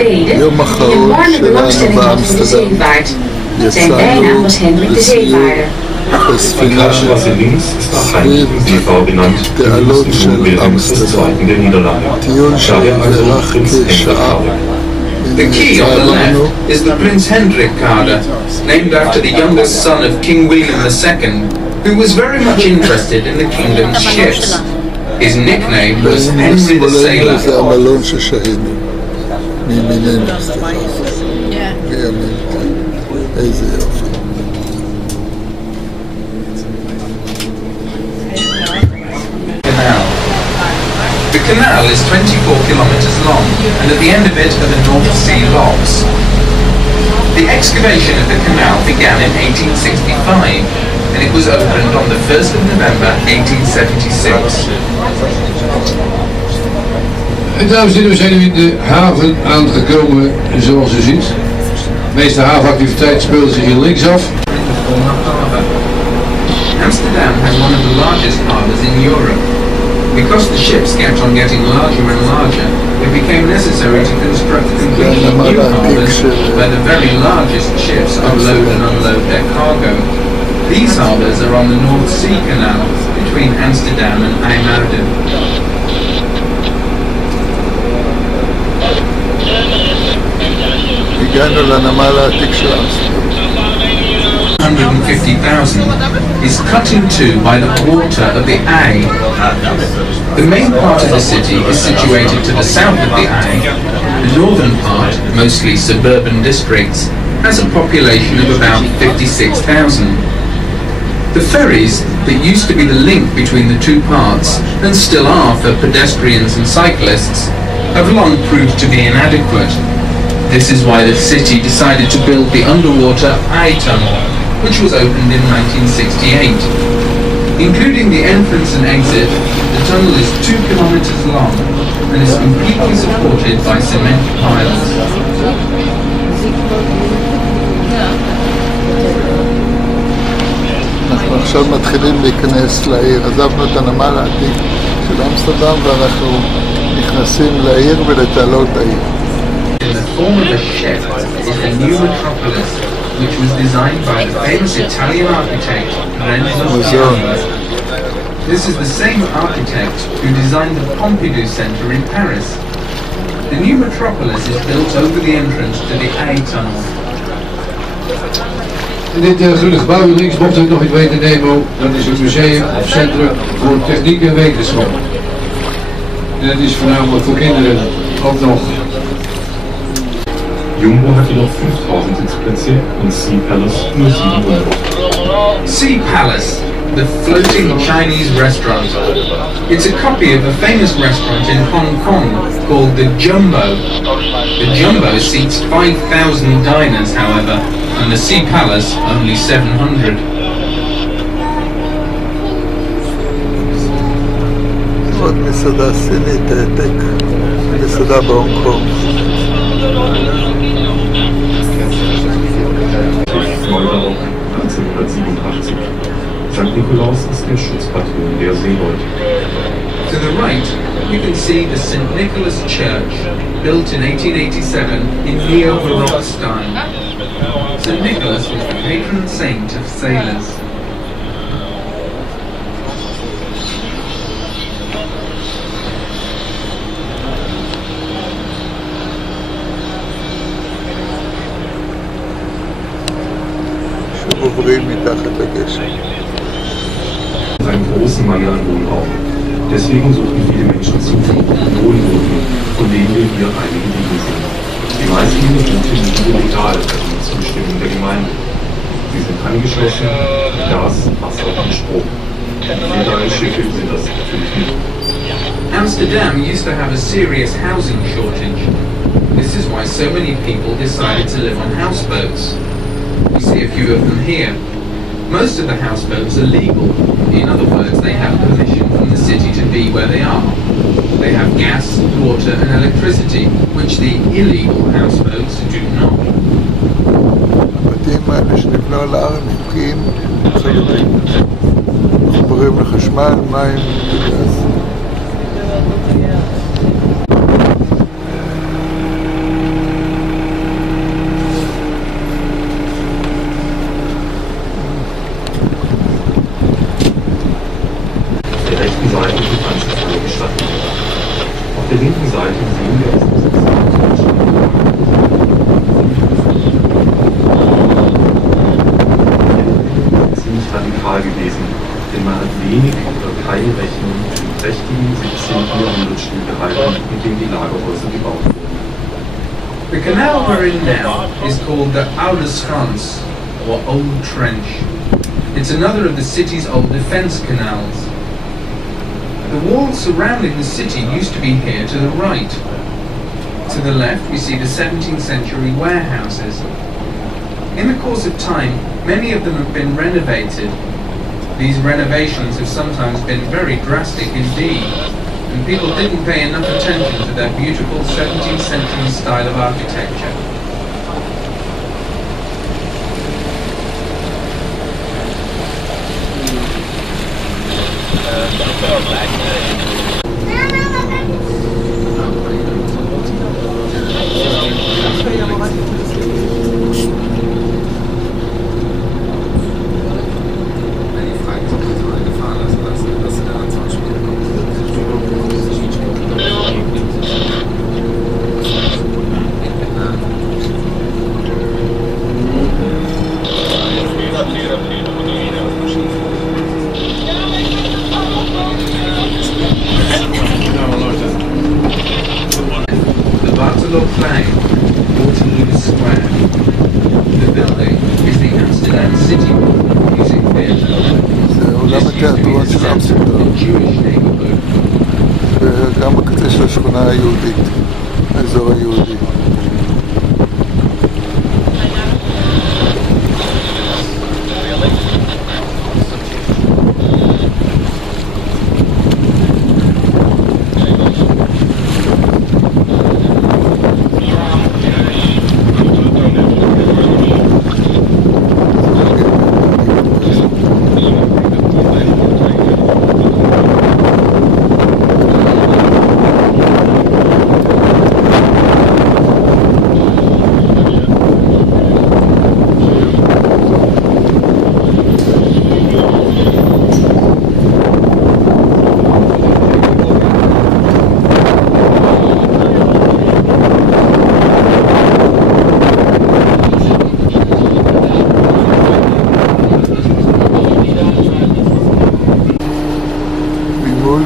II, die een warme belangstelling had voor de zeevaart. Zijn bijnaam was Hendrik de Zeevaarder. Die Kreisstraße links ist nach Heinrich dem Seefahrer benannt, dem jüngsten Wilhelms II. Der Niederlande. Daher also Prinz Hendrik Kade. The quay on the left is the Prince Hendrik Kade, named after the youngest son of King William II, who was very much interested in the kingdom's ships. His nickname was Henry the Sailor. The canal is 24 kilometers long, and at the end of it are the North Sea locks. The excavation of the canal began in 1865, and it was opened on the 1st of November 1876. Dames en heren, we zijn nu in de haven aangekomen, zoals u ziet. De meeste havenactiviteiten spelen zich hier linksaf. Amsterdam has one of the largest harbours in Europe. Because the ships kept on getting larger and larger, it became necessary to construct completely new harbours where the very largest ships unload and unload their cargo. These harbours are on the North Sea Canal between Amsterdam and IJmuiden. 150,000 is cut in two by the water of the Ij. The main part of the city is situated to the south of the Ij. The northern part, mostly suburban districts, has a population of about 56,000. The ferries that used to be the link between the two parts, and still are for pedestrians and cyclists, have long proved to be inadequate. This is why the city decided to build the underwater Ij Tunnel, which was opened in 1968. Including the entrance and exit, the tunnel is 2 kilometers long and is completely supported by cement piles. אנחנו עכשיו מתחילים להיכנס לעיר. עזבנו את הנמל העתיק של אמסטרדם ואנחנו נכנסים לעיר ולתעלות העיר. In the form of a ship is the new metropolis, which was designed by the famous Italian architect Renzo Piano. This is the same architect who designed the Pompidou Center in Paris. The new metropolis is built over the entrance to the Ij Tunnel. In dit groene gebouw links, mocht u het nog niet weten, Nemo, dat is het museum of centrum voor techniek en wetenschap. En het is voornamelijk voor kinderen ook nog. Jumbo hat jedoch 5000 Sitzplätze und Sea Palace nur 700. Sea Palace, the floating Chinese restaurant. It's a copy of a famous restaurant in Hong Kong called the Jumbo. The Jumbo seats 5,000 diners, however, and the Sea Palace only 700. עוד מסעדה סינית העתק, מסעדה בהונג קונג. Neubarock 1887. St. Nikolaus ist der Schutzpatron der Seeleute. To the right, you can see the St. Nicholas Church, built in 1887 in neo-Baroque style. St. Nicholas was the patron saint of sailors. Einen großen Mangel an Wohnraum. Deswegen suchten viele Menschen Zuflucht in Wohnungen, von denen wir hier einige liegen sind. Die meisten dieser Boote liegen illegal, also mit Zustimmung der Gemeinde. Sie sind angeschlossen, Gas, Wasser und Strom. Illegale Schiffe sind das natürlich nicht. Amsterdam used to have a serious housing shortage. This is why so many people decided to live on houseboats. We see a few of them here. Most of the houseboats are legal. In other words, they have permission from the city to be where they are. They have gas, water and electricity, which the illegal houseboats do not. הבתים האלה שנבנו על ההר נבחים לחלוטין. מחוברים לחשמל, מים וגז. The canal we're in now is called the Oude Schans, or Old Trench. It's another of the city's old defence canals. The wall surrounding the city used to be here to the right. To the left we see the 17th century warehouses. In the course of time, many of them have been renovated. These renovations have sometimes been very drastic indeed, and people didn't pay enough attention to their beautiful 17th century style of architecture. Waterloo Square. The building is the Amsterdam City Music Theatre. זה עולם התיאטרון של אמסטרדם, וגם בקצה של השכונה היהודית, האזור היהודי.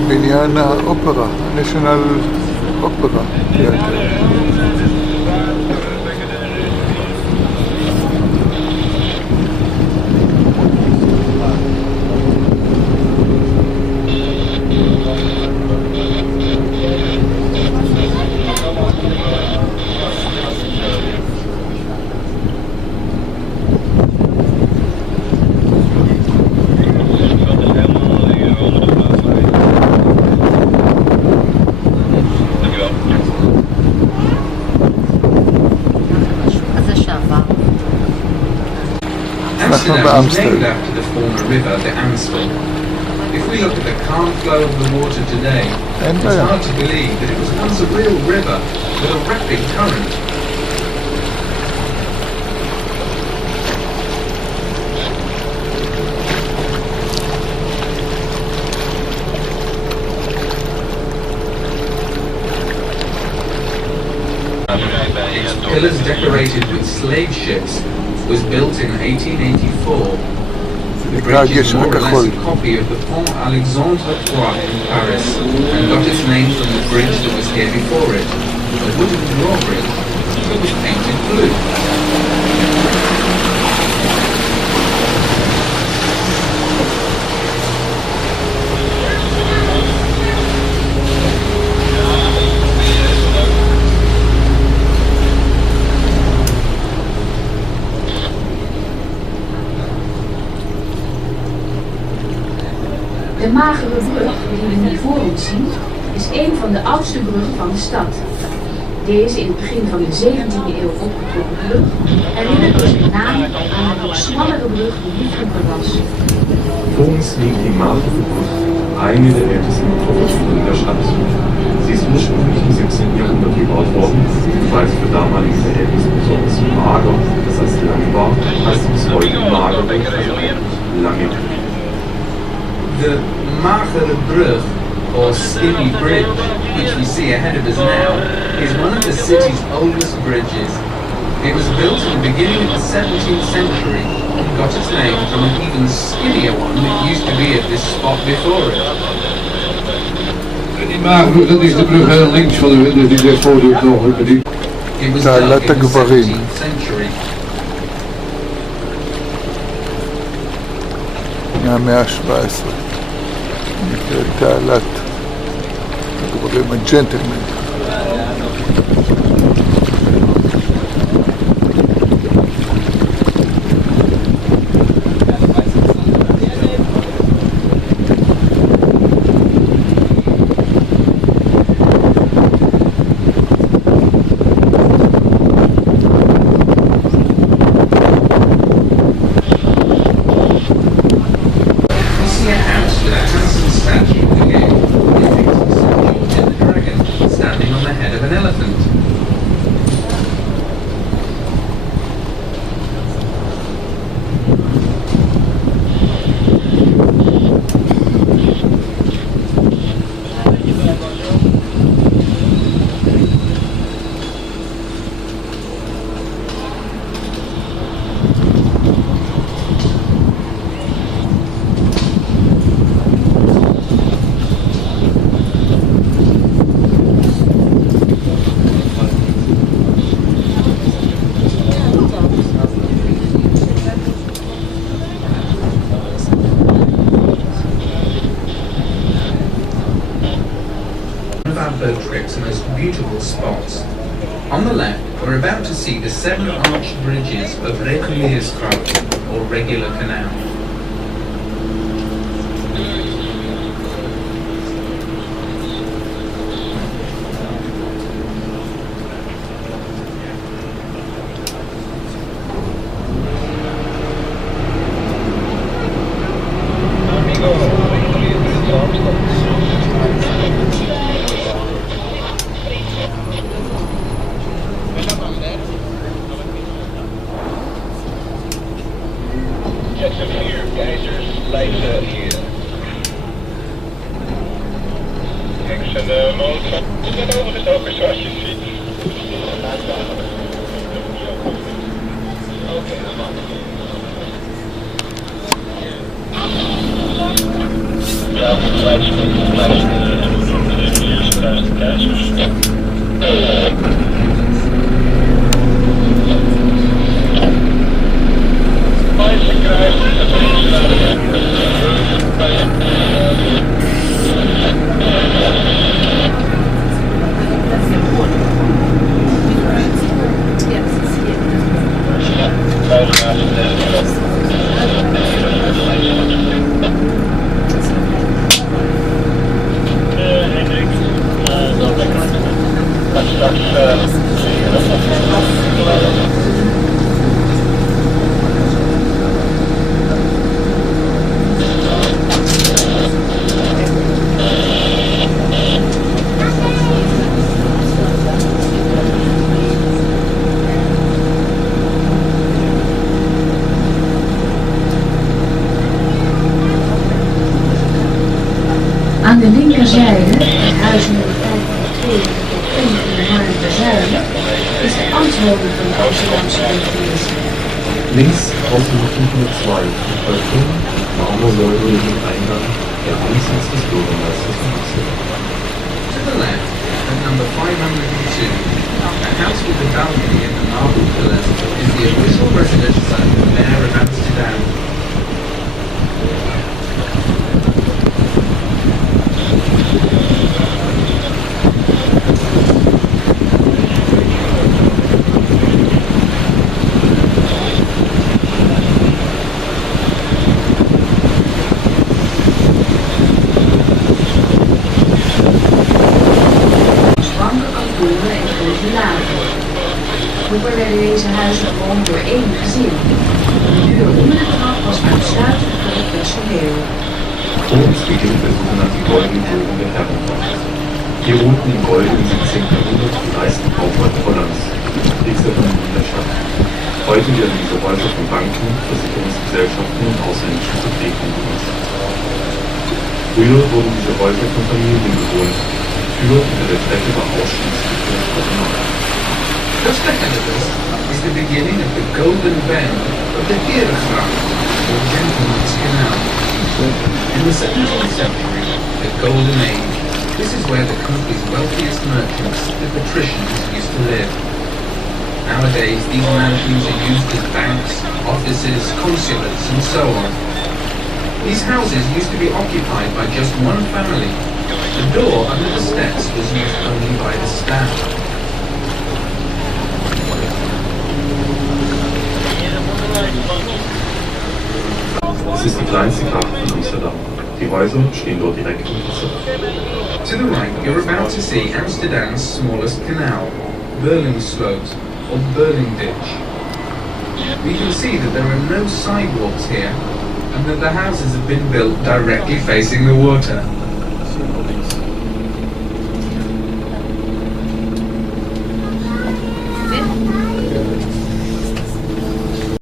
בניין האופרה, National Opera Theatre. Amsterdam is named after the former river, the Amstel. If we look at the calm flow of the water today, it's hard to believe that it was once a real river with a rapid current. Its pillars decorated with slave ships was built in 1884. The bridge is more or less a copy of the Pont Alexandre III in Paris and got its name from the bridge that was here before it, a wooden drawbridge that was painted blue. De Magere Brug, die we nu voor ons zien, is een van de oudste bruggen van de stad. Deze in het begin van de 17e eeuw opgetrokken brug herinnert dus met name aan de nog smallere brug die hier vroeger was. Vor uns liegt die Magere Brug, eine der ältesten Brücken der Stadt. Sie ist ursprünglich im 17. Jahrhundert gebaut worden, weil sie für damalige Verhältnisse besonders mager, das heißt lang war, heißt bis heute Magere Brug, lange. The Magere Brug, or Skinny Bridge, which we see ahead of us now, is one of the city's oldest bridges. It was built in the beginning of the 17th century and got its name from an even skinnier one that used to be at this spot before it. Die Maagbrug, dat is de brug heel links van u, dus die zegt voortdurend nog. It was תעלת dug in the הגברים. 17th century. מהמאה ה-17. נקראת תעלת הגברים, הג'נטלמן. Trip's most beautiful spots. On the left, we're about to see the 7 arched bridges of Reguliersgracht, or Regular Canal. Aan de linkerzijde, het huis nummer 502 in de Harderzuilen, is de ambtswoning van de Amsterdamse burgemeester. Links Hausnummer 502, Öffnung, Marmorsäule im Eingang, der Wohnsitz des Bürgermeisters von Amsterdam. To the left, at number 502, a house with a balcony and a marble pillar is the official residence of the Mayor of Amsterdam. Vroeger werden deze huizen bewoond door één gezin. De deur onder de trap was uitsluitend voor het personeel. Vor uns beginnt der sogenannte Goldene Bogen der Herrenmacht. Hier wohnten im goldenen 17. Jahrhundert die reichsten Kaufleute Hollands, nächster Familien der Stadt. Heute werden diese Häuser von Banken, Versicherungsgesellschaften und ausländischen Vertretungen genutzt. Früher wurden diese Häuser von Familien bewohnt. Die Tür unter der Treppe war ausschließlich für das Personal. Just ahead of us is the beginning of the golden bend of the Herengracht, or Gentleman's Canal. In the 17th century, the Golden Age, this is where the country's wealthiest merchants, the patricians, used to live. Nowadays, these mansions are used as banks, offices, consulates, and so on. These houses used to be occupied by just one family. The door under the steps was used only by the staff. Es ist die kleinste Gracht von Amsterdam. Die Häuser stehen dort direkt im Wasser. To the right, you're about to see Amsterdam's smallest canal, Berlingsloot, or Berlingditch. We can see that there are no sidewalks here, and that the houses have been built directly facing the water.